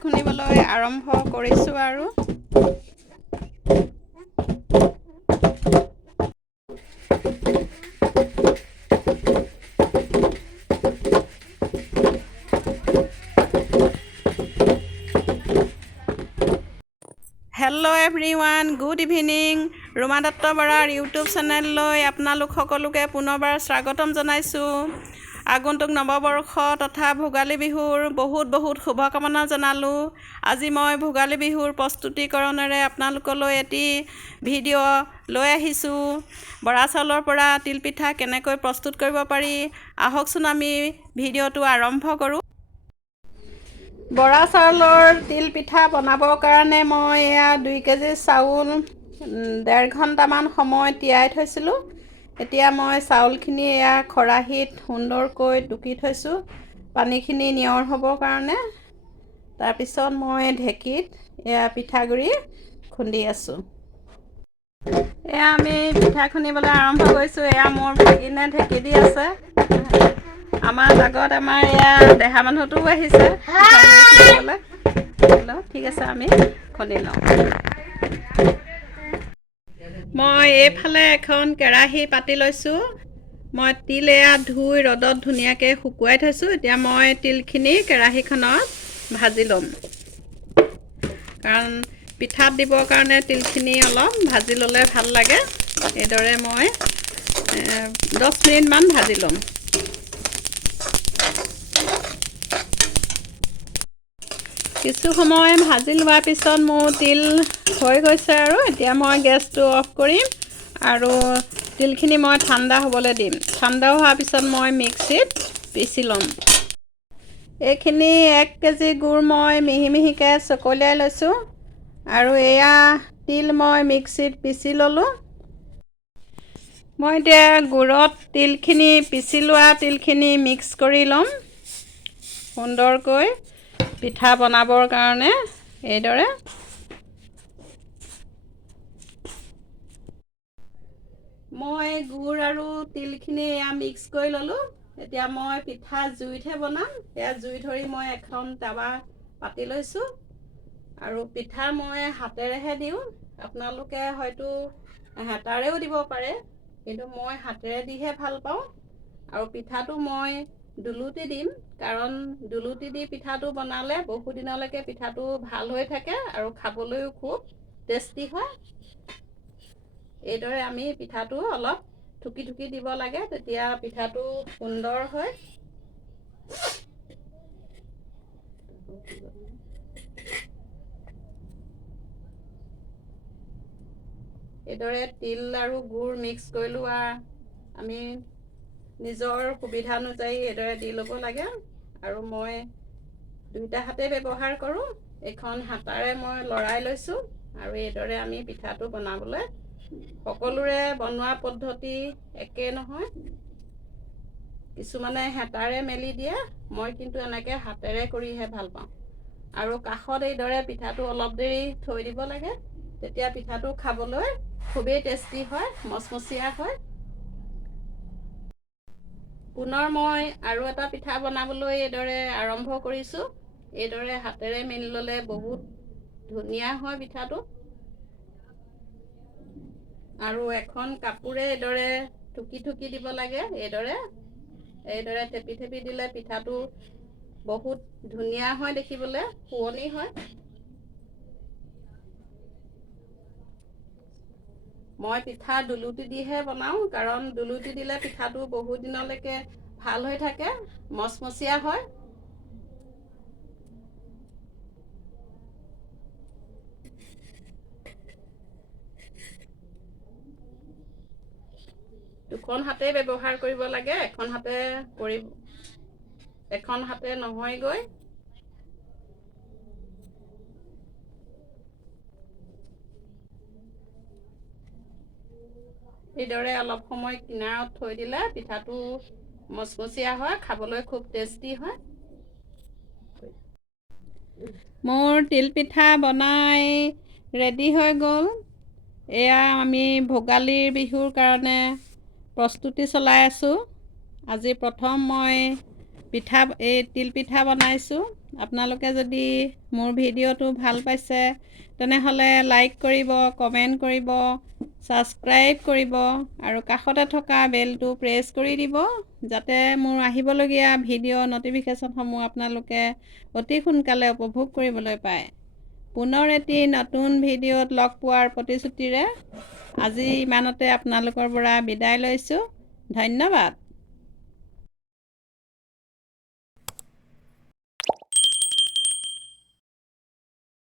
খুন্দিবলৈ আৰম্ভ কৰিছোঁ আৰু hello' everyone, good evening. Ruma Dutta বৰাৰ ইউটিউব চেনেললৈ আপোনালোক সকলোকে পুনৰবাৰ স্বাগতম জনাইছোঁ। আগন্তুক নৱবৰ্ষ তথা ভোগালী বিহুৰ বহুত শুভকামনা জনালোঁ। আজি মই ভোগালী বিহুৰ প্ৰস্তুতিকৰণেৰে আপোনালোকলৈ এটি ভিডিঅ' লৈ আহিছোঁ। বৰা চাউলৰ পৰা তিলপিঠা কেনেকৈ প্ৰস্তুত কৰিব পাৰি, আহকচোন আমি ভিডিঅ'টো আৰম্ভ কৰোঁ। বৰা চাউলৰ তিল পিঠা বনাবৰ কাৰণে মই এয়া 2 কেজি চাউল 1.5 ঘণ্টামান সময় তিয়াই থৈছিলোঁ। এতিয়া মই চাউলখিনি এয়া খৰাহীত সুন্দৰকৈ টুকি থৈছোঁ পানীখিনি নিয়ৰ হ'বৰ কাৰণে। তাৰপিছত মই ঢেঁকীত এয়া পিঠাগুড়ি খুন্দি আছোঁ। এয়া আমি পিঠা খুন্দিবলৈ আৰম্ভ কৰিছোঁ। এয়া মোৰ ভাগিনে ঢেঁকী দি আছে। আমাৰ লগত আমাৰ এয়া দেহা মানুহটোও আহিছে খুন্দিবলৈ। ঠিক আছে, আমি খুন্দি লওঁ। মই এইফালে এখন কেৰাহী পাতি লৈছোঁ। মই তিল এয়া ধুই ৰ'দত ধুনীয়াকৈ শুকুৱাই থৈছোঁ। এতিয়া মই তিলখিনি কেৰাহীখনত ভাজি ল'ম, কাৰণ পিঠাত দিবৰ কাৰণে তিলখিনি অলপ ভাজি ল'লে ভাল লাগে। এইদৰে মই 10 মিনিটমান ভাজি ল'ম। কিছু সময় ভাজি লোৱাৰ পিছত মোৰ তিল হৈ গৈছে আৰু এতিয়া মই গেছটো অফ কৰিম আৰু তিলখিনি মই ঠাণ্ডা হ'বলৈ দিম। ঠাণ্ডা হোৱাৰ পিছত মই মিক্সিত পিচি ল'ম। এইখিনি 1 কেজি গুড় মই মিহিকৈ চকলিয়াই লৈছোঁ আৰু এয়া তিল মই মিক্সিত পিচি ল'লোঁ। মই এতিয়া গুড়ত তিলখিনি পিচি লোৱা তিলখিনি মিক্স কৰি ল'ম সুন্দৰকৈ পিঠা বনাবৰ কাৰণে। এইদৰে মই গুড় আৰু তিলখিনি এয়া মিক্স কৰি ল'লোঁ। এতিয়া মই পিঠা জুইতহে বনাম। এয়া জুই ধৰি মই এখন টাৱা পাতি লৈছোঁ আৰু পিঠা মই হাতেৰেহে দিওঁ। আপোনালোকে হয়তো হেতাৰেও দিব পাৰে, কিন্তু মই হাতেৰে দিহে ভাল পাওঁ। আৰু পিঠাটো মই দুলুতি দিম, কাৰণ দুলুতি দি পিঠাটো বনালে বহুদিনলৈকে পিঠাটো ভাল হৈ থাকে আৰু খাবলৈও খুব টেষ্টি হয়। এইদৰে আমি পিঠাটো অলপ ঠুকি দিব লাগে, তেতিয়া পিঠাটো সুন্দৰ হয়। এইদৰে তিল আৰু গুড় মিক্স কৰিলোঁ আৰু আমি নিজৰ সুবিধা অনুযায়ী এইদৰে দি ল'ব লাগে। আৰু মই 2টা হাতে ব্যৱহাৰ কৰোঁ। এইখন হাতাৰে মই লৰাই লৈছোঁ আৰু এইদৰে আমি পিঠাটো বনাবলৈ, সকলোৰে বনোৱা পদ্ধতি একে নহয়। কিছুমানে হেতাৰে মেলি দিয়ে, মই কিন্তু এনেকৈ হাতেৰে কৰিহে ভাল পাওঁ। আৰু কাষত এইদৰে পিঠাটো অলপ দেৰি থৈ দিব লাগে, তেতিয়া পিঠাটো খাবলৈ খুবেই টেষ্টি হয়, মচমচীয়া হয়। পুনৰ মই আৰু এটা পিঠা বনাবলৈ এইদৰে আৰম্ভ কৰিছোঁ। এইদৰে হাতেৰে মেলি ল'লে বহুত ধুনীয়া হয় পিঠাটো। আৰু এখন কাপোৰে এইদৰে ঠুকি দিব লাগে। এইদৰে থেপি দিলে পিঠাটো বহুত ধুনীয়া হয়, দেখিবলৈ শুৱনি হয়। মই পিঠা দুলুতি দিহে বনাওঁ, কাৰণ দুলুতি দিলে পিঠাটো বহুত দিনলৈকে ভাল হৈ থাকে, মচমচীয়া হয়। দুখন হাতে ব্যৱহাৰ কৰিব লাগে, এখন হাতে নহয়গৈ। এইদৰে অলপ সময় কিনাৰত থৈ দিলে পিঠাটো মচমচীয়া হয়, খাবলৈ খুব টেষ্টি হয়। মোৰ তিলপিঠা বনাই ৰেডি হৈ গ'ল। এয়া আমি ভোগালীৰ বিহুৰ কাৰণে প্ৰস্তুতি চলাই আছোঁ। আজি প্ৰথম মই তিলপিঠা বনাইছোঁ। আপোনালোকে যদি মোৰ ভিডিঅ'টো ভাল পাইছে তেনেহ'লে লাইক কৰিব, কমেণ্ট কৰিব, ছাবস্ক্ৰাইব কৰিব আৰু কাষতে থকা বেলটো প্ৰেছ কৰি দিব যাতে মোৰ আহিবলগীয়া ভিডিঅ' ন'টিফিকেশ্যনসমূহ আপোনালোকে অতি সোনকালে উপভোগ কৰিবলৈ পায়। পুনৰ এটি নতুন ভিডিঅ'ত লগ পোৱাৰ প্ৰতিশ্ৰুতিৰে আজি ইমানতে আপোনালোকৰ পৰা বিদায় লৈছোঁ। ধন্যবাদ।